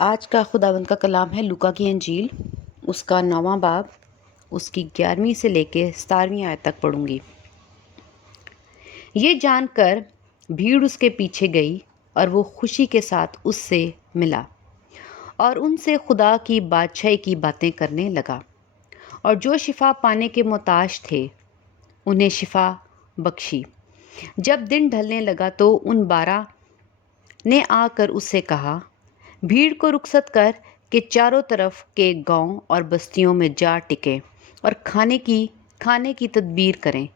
آج کا خداوند کا کلام ہے لوکا کی انجیل، اس کا 9واں باب، اس کی 11ویں سے لے کے 17ویں آیت تک پڑھوں گی۔ یہ جان کر بھیڑ اس کے پیچھے گئی اور وہ خوشی کے ساتھ اس سے ملا اور ان سے خدا کی بادشاہی کی باتیں کرنے لگا، اور جو شفا پانے کے محتاج تھے انہیں شفا بخشی۔ جب دن ڈھلنے لگا تو ان 12 نے آ کر اس سے کہا، بھیڑ کو رخصت کر کے چاروں طرف کے گاؤں اور بستیوں میں جا ٹکے اور کھانے کی تدبیر کریں،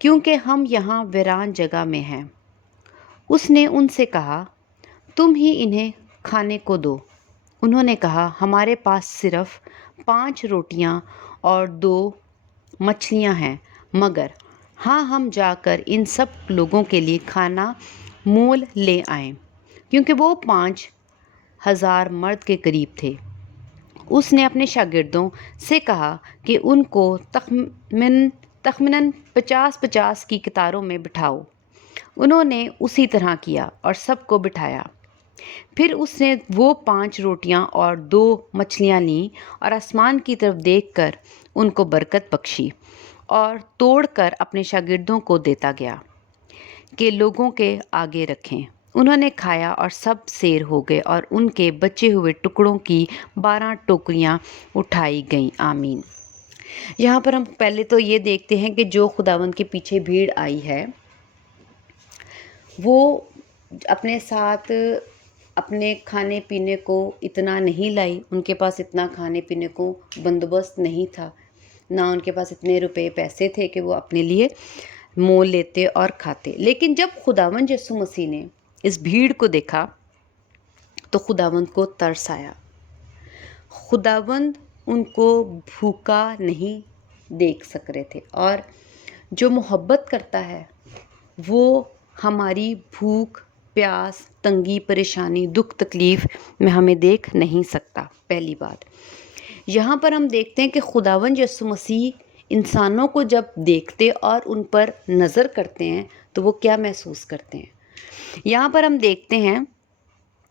کیونکہ ہم یہاں ویران جگہ میں ہیں۔ اس نے ان سے کہا، تم ہی انہیں کھانے کو دو۔ انہوں نے کہا، ہمارے پاس صرف 5 روٹیاں اور 2 مچھلیاں ہیں، مگر ہاں ہم جا کر ان سب لوگوں کے لیے کھانا مول لے آئیں، کیونکہ وہ 5,000 مرد کے قریب تھے۔ اس نے اپنے شاگردوں سے کہا کہ ان کو تخمیناً 50-50 کی قطاروں میں بٹھاؤ۔ انہوں نے اسی طرح کیا اور سب کو بٹھایا۔ پھر اس نے وہ 5 روٹیاں اور 2 مچھلیاں لیں اور آسمان کی طرف دیکھ کر ان کو برکت بخشی اور توڑ کر اپنے شاگردوں کو دیتا گیا کہ لوگوں کے آگے رکھیں۔ انہوں نے کھایا اور سب سیر ہو گئے، اور ان کے بچے ہوئے ٹکڑوں کی 12 ٹوکریاں اٹھائی گئیں۔ آمین۔ یہاں پر ہم پہلے تو یہ دیکھتے ہیں کہ جو خداوند کے پیچھے بھیڑ آئی ہے وہ اپنے ساتھ اپنے کھانے پینے کو اتنا نہیں لائی، ان کے پاس اتنا کھانے پینے کو بندوبست نہیں تھا، نہ ان کے پاس اتنے روپے پیسے تھے کہ وہ اپنے لیے مول لیتے اور کھاتے۔ لیکن جب خداوند یسوع مسیح نے اس بھیڑ کو دیکھا تو خداوند کو ترس آیا۔ خداوند ان کو بھوکا نہیں دیکھ سک رہے تھے، اور جو محبت کرتا ہے وہ ہماری بھوک، پیاس، تنگی، پریشانی، دکھ، تکلیف میں ہمیں دیکھ نہیں سکتا۔ پہلی بات یہاں پر ہم دیکھتے ہیں کہ خداوند یسوع مسیح انسانوں کو جب دیکھتے اور ان پر نظر کرتے ہیں تو وہ کیا محسوس کرتے ہیں۔ یہاں پر ہم دیکھتے ہیں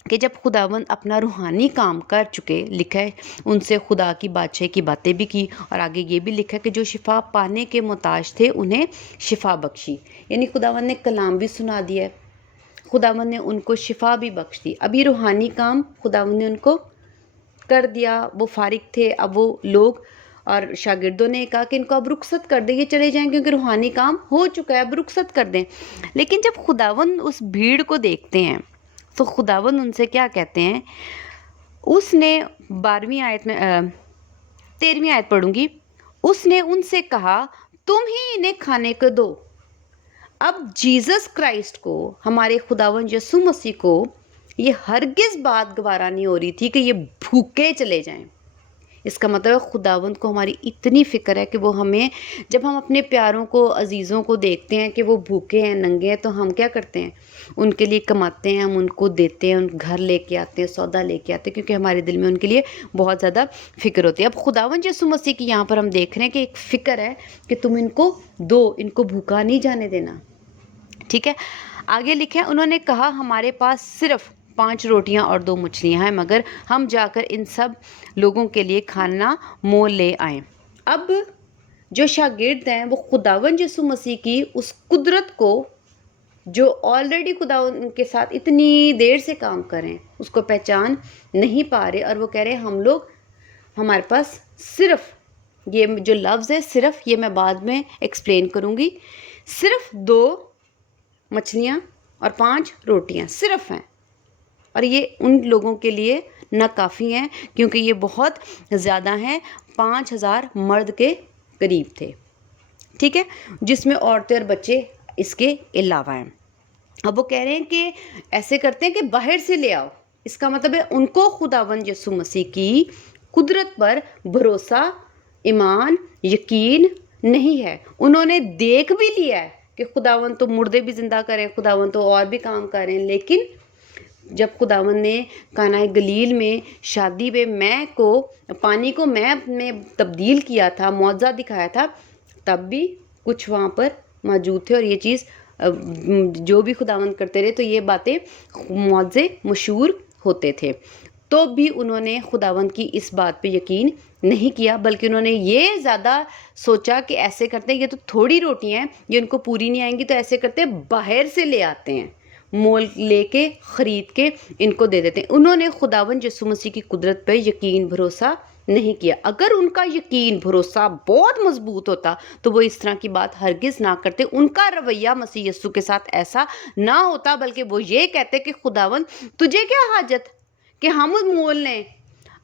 کہ جب خداوند اپنا روحانی کام کر چکے، لکھا ہے ان سے خدا کی بادشاہی کی باتیں بھی کی، اور آگے یہ بھی لکھا ہے کہ جو شفا پانے کے محتاج تھے انہیں شفا بخشی، یعنی خداوند نے کلام بھی سنا دیا ہے، خداوند نے ان کو شفا بھی بخش دی۔ ابھی روحانی کام خداوند نے ان کو کر دیا، وہ فارغ تھے۔ اب وہ لوگ اور شاگردوں نے کہا کہ ان کو اب رخصت کر دیں، یہ چلے جائیں کیونکہ روحانی کام ہو چکا ہے، اب رخصت کر دیں۔ لیکن جب خداوند اس بھیڑ کو دیکھتے ہیں تو خداوند ان سے کیا کہتے ہیں؟ اس نے 12ویں آیت میں 13ویں آیت پڑھوں گی۔ اس نے ان سے کہا، تم ہی انہیں کھانے کو دو۔ اب جیزس کرائسٹ کو، ہمارے خداوند یسوع مسیح کو یہ ہرگز بات گوارا نہیں ہو رہی تھی کہ یہ بھوکے چلے جائیں۔ اس کا مطلب خداوند کو ہماری اتنی فکر ہے کہ وہ ہمیں، جب ہم اپنے پیاروں کو، عزیزوں کو دیکھتے ہیں کہ وہ بھوکے ہیں، ننگے ہیں، تو ہم کیا کرتے ہیں؟ ان کے لیے کماتے ہیں، ہم ان کو دیتے ہیں، ان گھر لے کے آتے ہیں، سودا لے کے آتے ہیں، کیونکہ ہمارے دل میں ان کے لیے بہت زیادہ فکر ہوتی ہے۔ اب خداوند یسوع مسیح کی یہاں پر ہم دیکھ رہے ہیں کہ ایک فکر ہے کہ تم ان کو دو، ان کو بھوکا نہیں جانے دینا، ٹھیک ہے۔ آگے لکھا ہے، انہوں نے کہا، ہمارے پاس صرف 5 روٹیاں اور 2 مچھلیاں ہیں، مگر ہم جا کر ان سب لوگوں کے لیے کھانا مول لے آئیں۔ اب جو شاگرد ہیں وہ خداوند یسوع مسیح کی اس قدرت کو، جو آلریڈی خداوند ان کے ساتھ اتنی دیر سے کام کر رہے ہیں، اس کو پہچان نہیں پا رہے، اور وہ کہہ رہے ہیں ہمارے پاس صرف، یہ جو لفظ ہے صرف، یہ میں بعد میں ایکسپلین کروں گی، صرف 2 مچھلیاں اور 5 روٹیاں صرف ہیں، اور یہ ان لوگوں کے لیے نہ کافی ہیں، کیونکہ یہ بہت زیادہ ہیں، 5,000 مرد کے قریب تھے، ٹھیک ہے، جس میں عورتیں اور بچے اس کے علاوہ ہیں۔ اب وہ کہہ رہے ہیں کہ ایسے کرتے ہیں کہ باہر سے لے آؤ۔ اس کا مطلب ہے ان کو خداوند یسوع مسیح کی قدرت پر بھروسہ، ایمان، یقین نہیں ہے۔ انہوں نے دیکھ بھی لیا ہے کہ خداوند تو مردے بھی زندہ کریں، خداوند تو اور بھی کام کریں، لیکن جب خداوند نے کانا گلیل میں شادی میں پانی کو میں میں تبدیل کیا تھا، معجزہ دکھایا تھا، تب بھی کچھ وہاں پر موجود تھے، اور یہ چیز جو بھی خداوند کرتے رہے تو یہ باتیں معجزے مشہور ہوتے تھے۔ تو بھی انہوں نے خداوند کی اس بات پہ یقین نہیں کیا، بلکہ انہوں نے یہ زیادہ سوچا کہ ایسے کرتے ہیں، یہ تو تھوڑی روٹیاں ہیں، یہ ان کو پوری نہیں آئیں گی، تو ایسے کرتے ہیں باہر سے لے آتے ہیں، مول لے کے خرید کے ان کو دے دیتے ہیں۔ انہوں نے خداوند یسوع مسیح کی قدرت پہ یقین بھروسہ نہیں کیا۔ اگر ان کا یقین بھروسہ بہت مضبوط ہوتا تو وہ اس طرح کی بات ہرگز نہ کرتے، ان کا رویہ مسیح یسوع کے ساتھ ایسا نہ ہوتا، بلکہ وہ یہ کہتے کہ خداوند تجھے کیا حاجت کہ ہم مول لیں،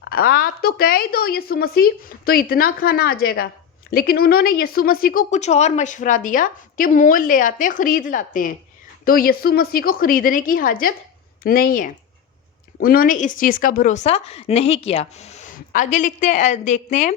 آپ تو کہہ ہی دو یسوع مسیح تو اتنا کھانا آ جائے گا۔ لیکن انہوں نے یسوع مسیح کو کچھ اور مشورہ دیا کہ مول لے آتے ہیں، خرید لاتے ہیں، تو یسوع مسیح کو خریدنے کی حاجت نہیں ہے، انہوں نے اس چیز کا بھروسہ نہیں کیا۔ آگے دیکھتے ہیں،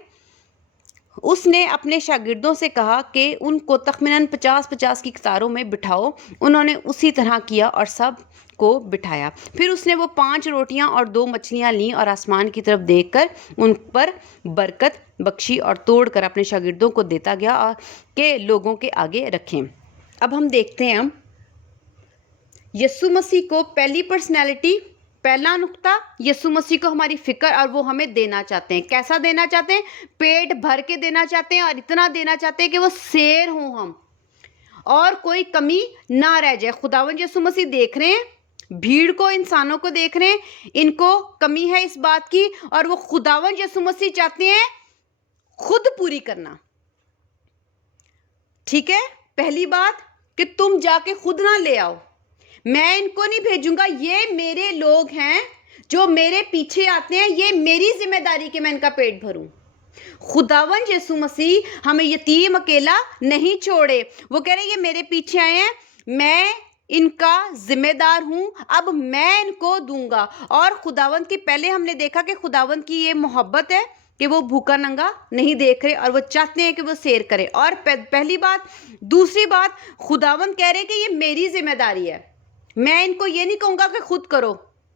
اس نے اپنے شاگردوں سے کہا کہ ان کو تخمیناً 50-50 کی قطاروں میں بٹھاؤ۔ انہوں نے اسی طرح کیا اور سب کو بٹھایا۔ پھر اس نے وہ 5 روٹیاں اور 2 مچھلیاں لیں اور آسمان کی طرف دیکھ کر ان پر برکت بخشی اور توڑ کر اپنے شاگردوں کو دیتا گیا اور کہ لوگوں کے آگے رکھیں۔ اب ہم دیکھتے ہیں یسوع مسیح کو پہلی پرسنالٹی، پہلا نقطہ، یسوع مسیح کو ہماری فکر اور وہ ہمیں دینا چاہتے ہیں۔ کیسا دینا چاہتے ہیں؟ پیٹ بھر کے دینا چاہتے ہیں، اور اتنا دینا چاہتے ہیں کہ وہ سیر ہوں ہم اور کوئی کمی نہ رہ جائے۔ خداوند یسوع مسیح دیکھ رہے ہیں بھیڑ کو، انسانوں کو دیکھ رہے ہیں، ان کو کمی ہے اس بات کی، اور وہ خداوند یسوع مسیح چاہتے ہیں خود پوری کرنا۔ ٹھیک ہے، پہلی بات کہ تم جا کے خود نہ لے آؤ، میں ان کو نہیں بھیجوں گا، یہ میرے لوگ ہیں جو میرے پیچھے آتے ہیں، یہ میری ذمہ داری کہ میں ان کا پیٹ بھروں۔ خداوند یسوع مسیح ہمیں یتیم اکیلا نہیں چھوڑے، وہ کہہ رہے ہیں یہ میرے پیچھے آئے ہیں، میں ان کا ذمہ دار ہوں، اب میں ان کو دوں گا۔ اور خداوند کی، پہلے ہم نے دیکھا کہ خداوند کی یہ محبت ہے کہ وہ بھوکا ننگا نہیں دیکھ رہے اور وہ چاہتے ہیں کہ وہ سیر کرے، اور پہلی بات۔ دوسری بات، خداوند کہہ رہے ہیں کہ یہ میری ذمہ داری ہے، میں ان کو یہ نہیں کہوں گا کہ خود کرو،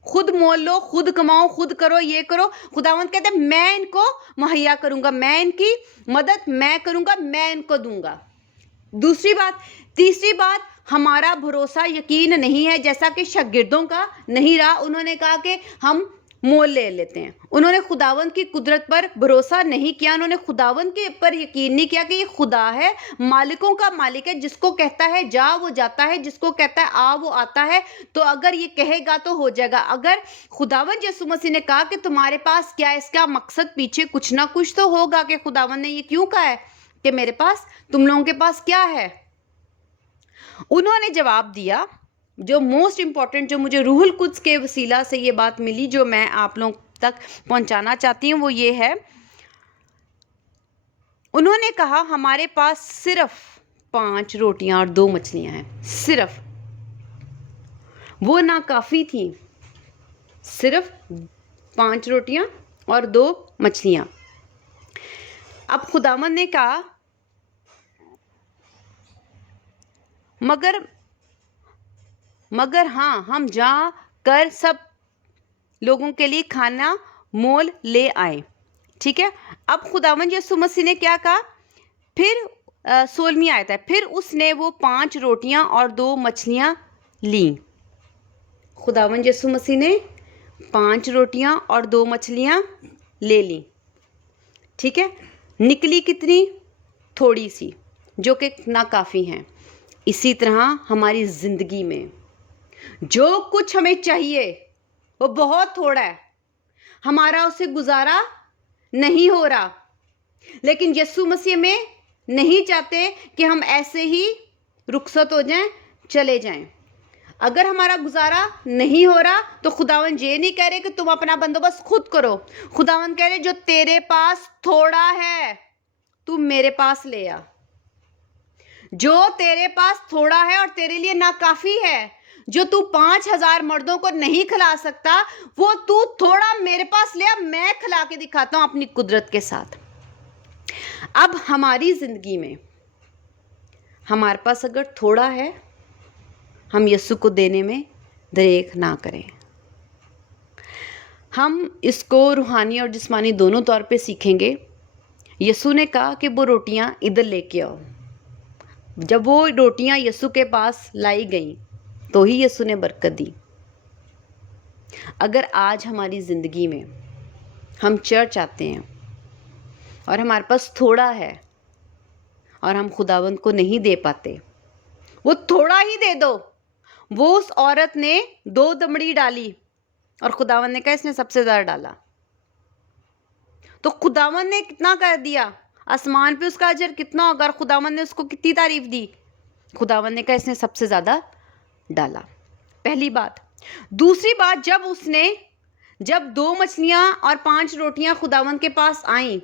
خود مول لو، خود کماؤ، خود کرو، یہ کرو۔ خداوند کہتے ہیں میں ان کو مہیا کروں گا، میں ان کی مدد میں کروں گا، میں ان کو دوں گا۔ دوسری بات۔ تیسری بات، ہمارا بھروسہ یقین نہیں ہے جیسا کہ شاگردوں کا نہیں رہا۔ انہوں نے کہا کہ ہم مول لے لیتے ہیں، انہوں نے خداوند کی قدرت پر بھروسہ نہیں کیا، انہوں نے خداوند کے پر یقین نہیں کیا کہ یہ خدا ہے، مالکوں کا مالک ہے، جس کو کہتا ہے جا وہ جاتا ہے، جس کو کہتا ہے آ وہ آتا ہے، تو اگر یہ کہے گا تو ہو جائے گا۔ اگر خداوند یسوع مسیح نے کہا کہ تمہارے پاس کیا ہے، اس کا مقصد پیچھے کچھ نہ کچھ تو ہوگا کہ خداوند نے یہ کیوں کہا ہے کہ میرے پاس، تم لوگوں کے پاس کیا ہے۔ انہوں نے جواب دیا، جو موسٹ امپورٹنٹ، جو مجھے روح القدس کے وسیلہ سے یہ بات ملی، جو میں آپ لوگوں تک پہنچانا چاہتی ہوں، وہ یہ ہے، انہوں نے کہا ہمارے پاس صرف 5 روٹیاں اور 2 مچھلیاں ہیں، صرف، وہ ناکافی تھیں، صرف 5 روٹیاں اور 2 مچھلیاں۔ اب خداوند نے کہا مگر ہاں، ہم جا کر سب لوگوں کے لیے کھانا مول لے آئیں۔ ٹھیک ہے، اب خداوند یسوع مسیح نے کیا کہا؟ پھر 16ویں آیت ہے، پھر اس نے وہ 5 روٹیاں اور 2 مچھلیاں لیں۔ خداوند یسوع مسیح نے 5 روٹیاں اور 2 مچھلیاں لے لیں۔ ٹھیک ہے، نکلی کتنی؟ تھوڑی سی، جو کہ ناکافی ہیں۔ اسی طرح ہماری زندگی میں جو کچھ ہمیں چاہیے وہ بہت تھوڑا ہے، ہمارا اسے گزارا نہیں ہو رہا، لیکن یسوع مسیح میں نہیں چاہتے کہ ہم ایسے ہی رخصت ہو جائیں، چلے جائیں۔ اگر ہمارا گزارا نہیں ہو رہا تو خداوند یہ نہیں کہہ رہے کہ تم اپنا بندوبست خود کرو، خداوند کہہ رہے جو تیرے پاس تھوڑا ہے تم میرے پاس لے آ، جو تیرے پاس تھوڑا ہے اور تیرے لیے ناکافی ہے، جو تو 5000 مردوں کو نہیں کھلا سکتا، وہ تو تھوڑا میرے پاس لے آ، میں کھلا کے دکھاتا ہوں اپنی قدرت کے ساتھ۔ اب ہماری زندگی میں ہمارے پاس اگر تھوڑا ہے، ہم یسوع کو دینے میں دریغ نہ کریں۔ ہم اس کو روحانی اور جسمانی دونوں طور پہ سیکھیں گے۔ یسوع نے کہا کہ وہ روٹیاں ادھر لے کے آؤ۔ جب وہ روٹیاں یسوع کے پاس لائی گئیں تو ہی یسوع نے برکت دی۔ اگر آج ہماری زندگی میں ہم چرچ آتے ہیں اور ہمارے پاس تھوڑا ہے اور ہم خداوند کو نہیں دے پاتے، وہ تھوڑا ہی دے دو. وہ اس عورت نے 2 دمڑی ڈالی اور خداوند نے کہا اس نے سب سے زیادہ ڈالا، تو خداوند نے کتنا کر دیا، آسمان پہ اس کا اجر کتنا ہوگا، اور خداوند نے اس کو کتنی تعریف دی. خداوند نے کہا اس نے سب سے زیادہ ڈالا. پہلی بات. دوسری بات، جب 2 مچھلیاں اور 5 روٹیاں خداوند کے پاس آئیں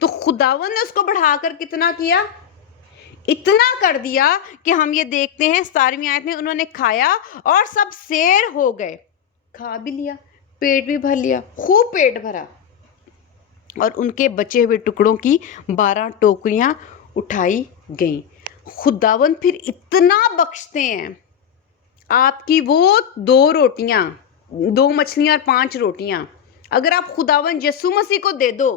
تو خداوند نے اس کو بڑھا کر کتنا کیا، اتنا کر دیا کہ ہم یہ دیکھتے ہیں 17ویں آیت میں انہوں نے کھایا اور سب سیر ہو گئے. کھا بھی لیا، پیٹ بھی بھر لیا، خوب پیٹ بھرا، اور ان کے بچے ہوئے ٹکڑوں کی 12 ٹوکریاں اٹھائی گئیں. خداوند پھر اتنا بخشتے ہیں. آپ کی وہ 2 مچھلیاں اور 5 روٹیاں اگر آپ خداوند یسوع مسیح کو دے دو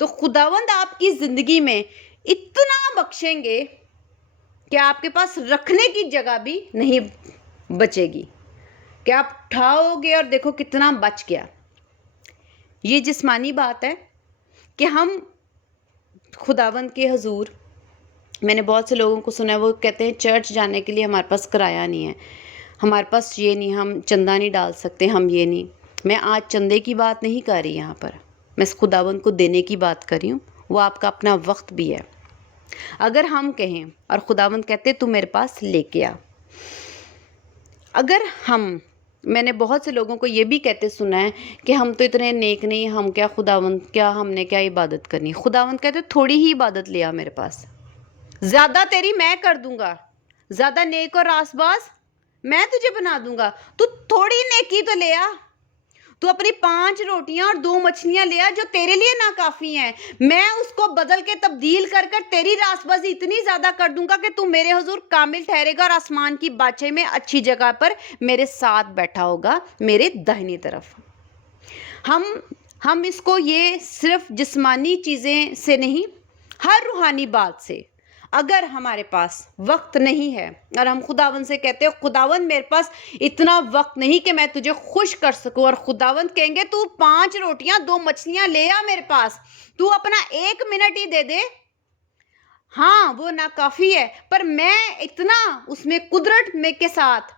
تو خداوند آپ کی زندگی میں اتنا بخشیں گے کہ آپ کے پاس رکھنے کی جگہ بھی نہیں بچے گی، کہ آپ اٹھاؤ گے اور دیکھو کتنا بچ گیا. یہ جسمانی بات ہے کہ ہم خداوند کے حضور، میں نے بہت سے لوگوں کو سنا ہے وہ کہتے ہیں چرچ جانے کے لیے ہمارے پاس کرایہ نہیں ہے، ہمارے پاس یہ نہیں، ہم چندہ نہیں ڈال سکتے، ہم یہ نہیں. میں آج چندے کی بات نہیں کر رہی یہاں پر، میں اس خداوند کو دینے کی بات کر رہی ہوں. وہ آپ کا اپنا وقت بھی ہے. اگر ہم کہیں اور خداوند کہتے تو میرے پاس لے کے آ. اگر میں نے بہت سے لوگوں کو یہ بھی کہتے سنا ہے کہ ہم تو اتنے نیک نہیں، ہم کیا خداوند، کیا ہم نے کیا عبادت کرنی. خداوند کہتے تھوڑی ہی عبادت لے آ میرے پاس، زیادہ تیری میں کر دوں گا، زیادہ نیک اور راست باز میں تجھے بنا دوں گا. تو تھوڑی نیکی تو لے آ، تو اپنی 5 روٹیاں اور 2 مچھلیاں لے آ جو تیرے لیے ناکافی ہیں. میں اس کو بدل کے تبدیل کر تیری راست بازی اتنی زیادہ کر دوں گا کہ تو میرے حضور کامل ٹھہرے گا اور آسمان کی بادشاہی میں اچھی جگہ پر میرے ساتھ بیٹھا ہوگا، میرے داہنی طرف. ہم اس کو یہ صرف جسمانی چیزیں سے نہیں، ہر روحانی بات سے. اگر ہمارے پاس وقت نہیں ہے اور ہم خداوند سے کہتے ہیں خداوند میرے پاس اتنا وقت نہیں کہ میں تجھے خوش کر سکوں، اور خداوند کہیں گے تو 5 روٹیاں 2 مچھلیاں لے آ میرے پاس، تو اپنا 1 منٹ ہی دے دے، ہاں وہ ناکافی ہے، پر میں اتنا اس میں قدرت میں کے ساتھ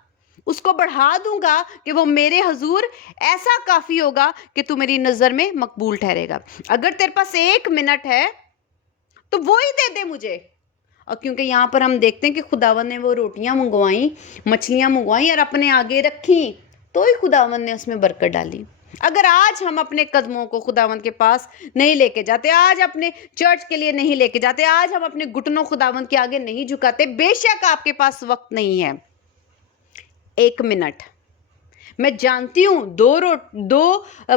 اس کو بڑھا دوں گا کہ وہ میرے حضور ایسا کافی ہوگا کہ تو میری نظر میں مقبول ٹھہرے گا. اگر تیرے پاس 1 منٹ ہے تو وہی دے دے مجھے. اور کیونکہ یہاں پر ہم دیکھتے ہیں کہ خداوند نے وہ روٹیاں منگوائیں، مچھلیاں منگوائیں اور اپنے آگے رکھیں، تو ہی خداوند نے اس میں برکت ڈالی. اگر آج ہم اپنے قدموں کو خداوند کے پاس نہیں لے کے جاتے، آج اپنے چرچ کے لیے نہیں لے کے جاتے، آج ہم اپنے گھٹنوں خداوند کے آگے نہیں جھکاتے، بے شک آپ کے پاس وقت نہیں ہے. 1 منٹ، میں جانتی ہوں 2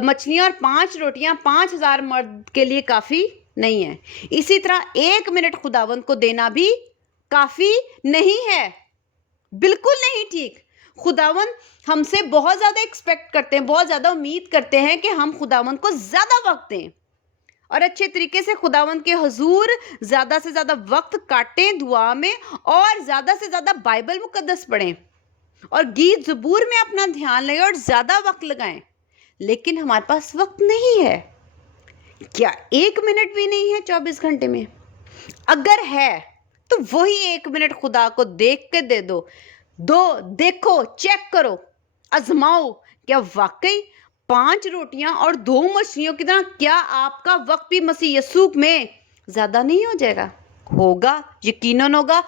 مچھلیاں اور 5 روٹیاں 5000 مرد کے لیے کافی نہیں ہے. اسی طرح 1 منٹ خداوند کو دینا بھی کافی نہیں ہے، بالکل نہیں ٹھیک. خداوند ہم سے بہت زیادہ ایکسپیکٹ کرتے ہیں، بہت زیادہ امید کرتے ہیں کہ ہم خداوند کو زیادہ وقت دیں اور اچھے طریقے سے خداوند کے حضور زیادہ سے زیادہ وقت کاٹیں دعا میں، اور زیادہ سے زیادہ بائبل مقدس پڑھیں اور گیت زبور میں اپنا دھیان لگائیں اور زیادہ وقت لگائیں. لیکن ہمارے پاس وقت نہیں ہے. کیا 1 منٹ بھی نہیں ہے 24 گھنٹے میں؟ اگر ہے تو وہی 1 منٹ خدا کو دیکھ کے دے دو. دیکھو، چیک کرو، آزماؤ، کیا واقعی 5 روٹیاں اور 2 مچھلیوں کی طرح کیا آپ کا وقت بھی مسیح یسوع میں زیادہ نہیں ہو جائے گا؟ ہوگا، یقیناً ہوگا.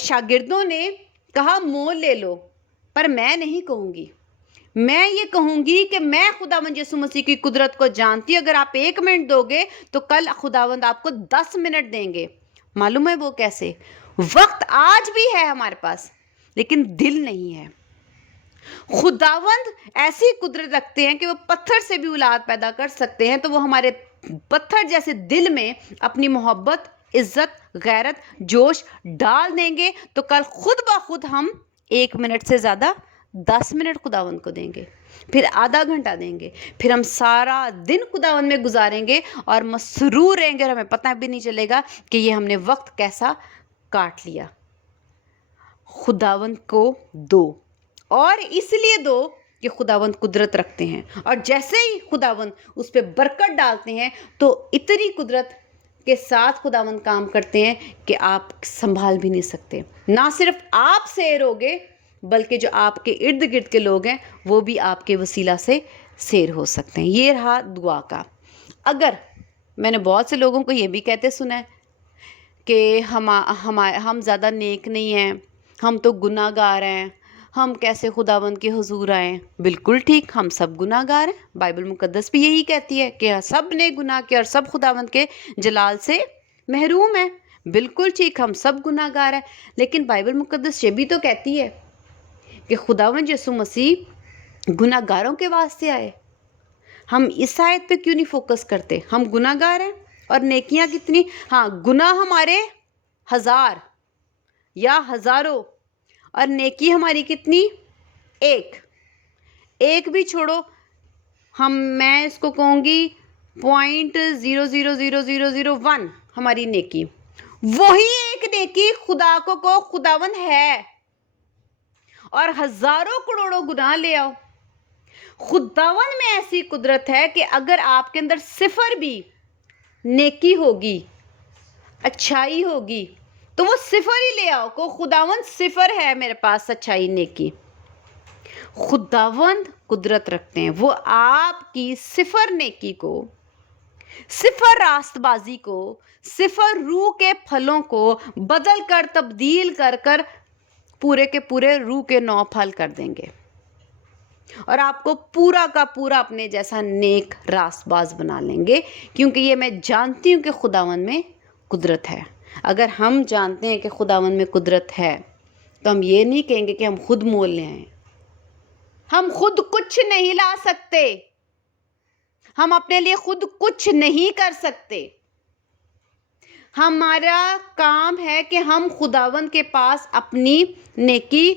شاگردوں نے کہا مول لے لو، پر میں نہیں کہوں گی. میں یہ کہوں گی کہ میں خداوند یسوع مسیح کی قدرت کو جانتی ہوں. اگر آپ 1 منٹ دو گے تو کل خداوند آپ کو 10 منٹ دیں گے. معلوم ہے وہ کیسے؟ وقت آج بھی ہے ہمارے پاس لیکن دل نہیں ہے. خداوند ایسی قدرت رکھتے ہیں کہ وہ پتھر سے بھی اولاد پیدا کر سکتے ہیں، تو وہ ہمارے پتھر جیسے دل میں اپنی محبت، عزت، غیرت، جوش ڈال دیں گے تو کل خود بخود ہم 1 منٹ سے زیادہ 10 منٹ خداوند کو دیں گے، پھر آدھا گھنٹہ دیں گے، پھر ہم سارا دن خداوند میں گزاریں گے اور مسرور رہیں گے اور ہمیں پتہ بھی نہیں چلے گا کہ یہ ہم نے وقت کیسا کاٹ لیا. خداوند کو دو، اور اس لیے دو کہ خداوند قدرت رکھتے ہیں، اور جیسے ہی خداوند اس پہ برکت ڈالتے ہیں تو اتنی قدرت کے ساتھ خداوند کام کرتے ہیں کہ آپ سنبھال بھی نہیں سکتے۔ نہ صرف آپ سیر ہوگے بلکہ جو آپ کے ارد گرد کے لوگ ہیں وہ بھی آپ کے وسیلہ سے سیر ہو سکتے ہیں۔ یہ رہا دعا کا۔ اگر میں نے بہت سے لوگوں کو یہ بھی کہتے سنا ہے کہ ہم زیادہ نیک نہیں ہیں، ہم تو گناہ گار ہیں، ہم کیسے خداوند کے حضور آئیں۔ بالکل ٹھیک، ہم سب گناہ گار ہیں، بائبل مقدس بھی یہی کہتی ہے کہ سب نے گناہ کیا اور سب خداوند کے جلال سے محروم ہیں۔ بالکل ٹھیک، ہم سب گناہ گار ہیں، لیکن بائبل مقدس یہ بھی تو کہتی ہے کہ خداوند یسوع مسیح گناہ گاروں کے واسطے آئے۔ ہم اس آیت پہ کیوں نہیں فوکس کرتے؟ ہم گناہ گار ہیں اور نیکیاں کتنی، ہاں گناہ ہمارے 1000 یا ہزاروں اور نیکی ہماری کتنی؟ ایک بھی چھوڑو، میں اس کو کہوں گی 0.00001 ہماری نیکی۔ وہی ایک نیکی خدا کو خداوند ہے، اور ہزاروں کروڑوں گناہ لے آؤ۔ خداوند میں ایسی قدرت ہے کہ اگر آپ کے اندر صفر بھی نیکی ہوگی، اچھائی ہوگی، تو وہ صفر ہی لے آؤ کو خداوند صفر ہے میرے پاس اچھائی نیکی۔ خداوند قدرت رکھتے ہیں، وہ آپ کی صفر نیکی کو، صفر راست بازی کو، صفر روح کے پھلوں کو بدل کر، تبدیل کر پورے کے پورے روح کے 9 پھل کر دیں گے، اور آپ کو پورا کا پورا اپنے جیسا نیک راست باز بنا لیں گے، کیونکہ یہ میں جانتی ہوں کہ خداوند میں قدرت ہے۔ اگر ہم جانتے ہیں کہ خداوند میں قدرت ہے تو ہم یہ نہیں کہیں گے کہ ہم خود مول لے آئیں۔ ہم خود کچھ نہیں لا سکتے، ہم اپنے لیے خود کچھ نہیں کر سکتے۔ ہمارا کام ہے کہ ہم خداوند کے پاس اپنی نیکی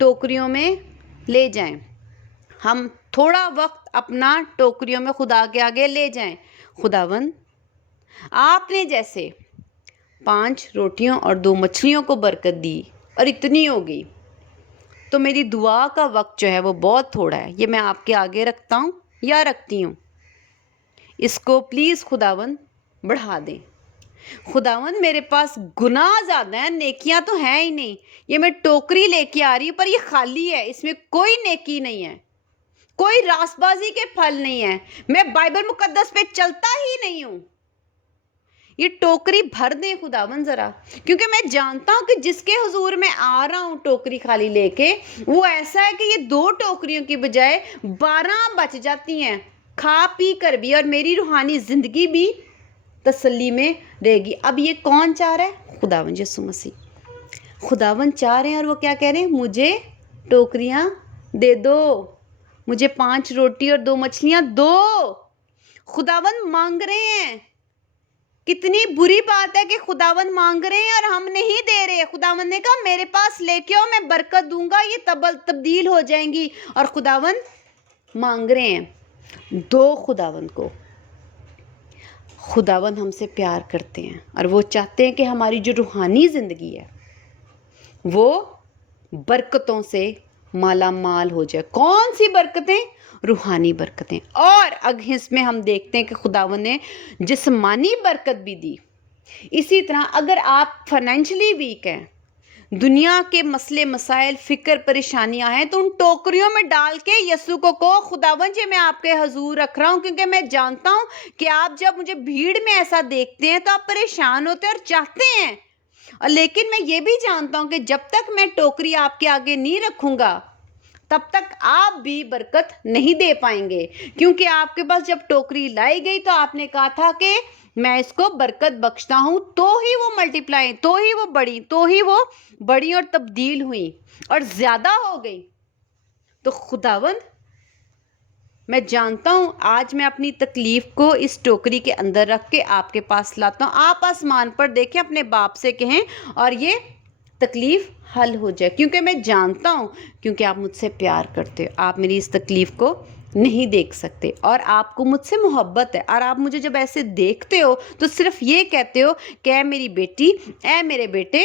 ٹوکریوں میں لے جائیں، ہم تھوڑا وقت اپنا ٹوکریوں میں خدا کے آگے لے جائیں۔ خداوند، آپ نے جیسے 5 روٹیوں اور 2 مچھلیوں کو برکت دی اور اتنی ہو گئی، تو میری دعا کا وقت جو ہے وہ بہت تھوڑا ہے، یہ میں آپ کے آگے رکھتا ہوں یا رکھتی ہوں، اس کو پلیز خداوند بڑھا دیں۔ خداوند میرے پاس گناہ زیادہ ہیں، نیکیاں تو ہیں ہی نہیں، یہ میں ٹوکری لے کے آ رہی ہوں پر یہ خالی ہے، اس میں کوئی نیکی نہیں ہے، کوئی راست بازی کے پھل نہیں ہے، میں بائبل مقدس پہ چلتا ہی نہیں ہوں۔ یہ ٹوکری بھر دیں خداوند ذرا، کیونکہ میں جانتا ہوں کہ جس کے حضور میں آ رہا ہوں ٹوکری خالی لے کے، وہ ایسا ہے کہ یہ 2 ٹوکریوں کی بجائے 12 بچ جاتی ہیں، کھا پی کر بھی، اور میری روحانی زندگی بھی تسلی میں رہے گی۔ اب یہ کون چاہ رہا ہے؟ خداوند یسوع مسیح۔ خداوند چاہ رہے ہیں، اور وہ کیا کہہ رہے ہیں؟ مجھے ٹوکریاں دے دو، مجھے 5 روٹی اور 2 مچھلیاں دو۔ خداوند مانگ رہے ہیں۔ کتنی بری بات ہے کہ خداوند مانگ رہے ہیں اور ہم نہیں دے رہے۔ خداوند نے کہا میرے پاس لے کے آؤ، میں برکت دوں گا، یہ تبدیل ہو جائیں گی، اور خداوند مانگ رہے ہیں۔ دو خداوند کو۔ خداوند ہم سے پیار کرتے ہیں، اور وہ چاہتے ہیں کہ ہماری جو روحانی زندگی ہے وہ برکتوں سے مالا مال ہو جائے۔ کون سی برکتیں؟ روحانی برکتیں۔ اور اس میں ہم دیکھتے ہیں کہ خداوند نے جسمانی برکت بھی دی۔ اسی طرح اگر آپ فائنینشلی ویک ہیں، دنیا کے مسئلے مسائل فکر پریشانیاں ہیں، تو ان ٹوکریوں میں ڈال کے یسوع کو کہو خداوند جی میں آپ کے حضور رکھ رہا ہوں، کیونکہ میں جانتا ہوں کہ آپ جب مجھے بھیڑ میں ایسا دیکھتے ہیں تو آپ پریشان ہوتے ہیں اور چاہتے ہیں، اور لیکن میں یہ بھی جانتا ہوں کہ جب تک میں ٹوکری آپ کے آگے نہیں رکھوں گا تب تک آپ بھی برکت نہیں دے پائیں گے، کیونکہ آپ کے پاس جب ٹوکری لائی گئی تو آپ نے کہا تھا کہ میں اس کو برکت بخشتا ہوں، تو ہی وہ ملٹیپلائی، تو ہی وہ بڑی اور تبدیل ہوئی اور زیادہ ہو گئی۔ تو خداوند میں جانتا ہوں آج میں اپنی تکلیف کو اس ٹوکری کے اندر رکھ کے آپ کے پاس لاتا ہوں، آپ آسمان پر دیکھیں، اپنے باپ سے کہیں اور یہ تکلیف حل ہو جائے، کیونکہ میں جانتا ہوں، کیونکہ آپ مجھ سے پیار کرتے ہو، آپ میری اس تکلیف کو نہیں دیکھ سکتے، اور آپ کو مجھ سے محبت ہے، اور آپ مجھے جب ایسے دیکھتے ہو تو صرف یہ کہتے ہو کہ اے میری بیٹی، اے میرے بیٹے،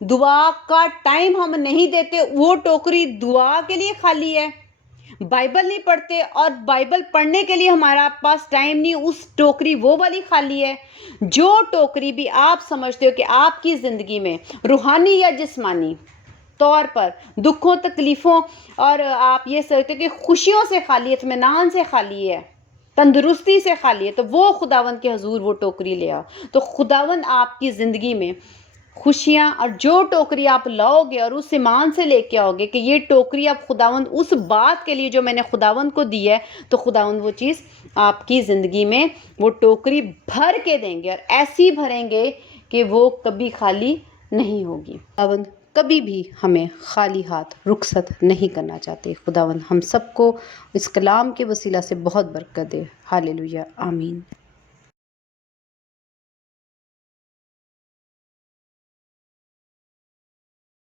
دعا کا ٹائم ہم نہیں دیتے، وہ ٹوکری دعا کے لیے خالی ہے۔ بائبل نہیں پڑھتے اور بائبل پڑھنے کے لیے ہمارا پاس ٹائم نہیں، اس ٹوکری وہ والی خالی ہے۔ جو ٹوکری بھی آپ سمجھتے ہو کہ آپ کی زندگی میں روحانی یا جسمانی طور پر دکھوں تکلیفوں اور آپ یہ سمجھتے ہو کہ خوشیوں سے خالی ہے، اطمینان سے خالی ہے، تندرستی سے خالی ہے، تو وہ خداوند کے حضور وہ ٹوکری لے آؤ، تو خداوند آپ کی زندگی میں خوشیاں، اور جو ٹوکری آپ لاؤ گے اور اس ایمان سے لے کے آؤ گے کہ یہ ٹوکری آپ خداوند اس بات کے لیے جو میں نے خداوند کو دی ہے، تو خداوند وہ چیز آپ کی زندگی میں وہ ٹوکری بھر کے دیں گے، اور ایسی بھریں گے کہ وہ کبھی خالی نہیں ہوگی۔ خداوند کبھی بھی ہمیں خالی ہاتھ رخصت نہیں کرنا چاہتے۔ خداوند ہم سب کو اس کلام کے وسیلہ سے بہت برکت دے۔ ہاللیلویہ، آمین۔